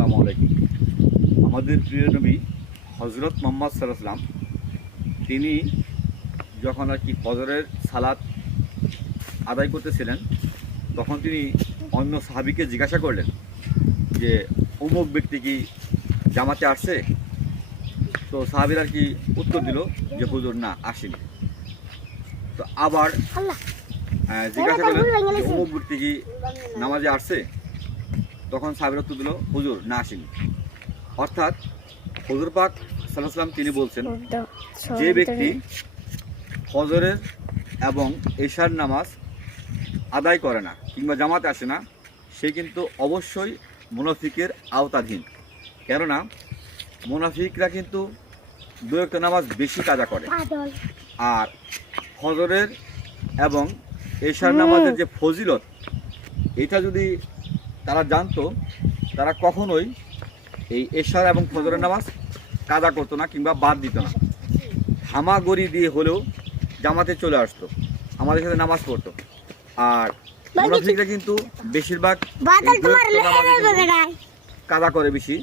আসসালামু আলাইকুম। আমাদের প্রিয় নবী হজরত মুহাম্মদ সাল্লাল্লাহু আলাইহি ওয়াসাল্লাম তিনি যখন আর কি ফজরের সালাত আদায় করতেছিলেন, তখন তিনি অন্য সাহাবীকে জিজ্ঞাসা করলেন যে অমুক ব্যক্তি কি জামাতে আসছে? তো সাহাবীরা আর কি উত্তর দিল যে হুজুর না, আসেনি। তো আবার জিজ্ঞাসা করলেন যে অমুক ব্যক্তি কি নামাজে আসছে? তখন সাহাবীরা উত্তর দিল হুজুর না, আসেনি। অর্থাৎ হুজুর পাক সাল্লাল্লাহু আলাইহি ওয়াসাল্লাম তিনি বলছেন, যে ব্যক্তি ফজরের এবং এশার নামাজ আদায় করে না কিংবা জামাতে আসে না, সে কিন্তু অবশ্যই মুনাফিকের আওতাধীন। কেননা মুনাফিকরা কিন্তু দু একটা নামাজ বেশি কাজা করে, আর ফজরের এবং এশার নামাজের যে ফজিলত, এটা যদি তারা জানতো, তারা কখনোই এই এশার এবং ফজরের নামাজ কাজা করতো না কিংবা বাদ দিত না। হামাগড়ি দিয়ে হলেও জামাতে চলে আসতো, আমাদের সাথে নামাজ পড়তো। আর মুনাফিকরা কিন্তু বেশিরভাগ কাজা করে বেশি।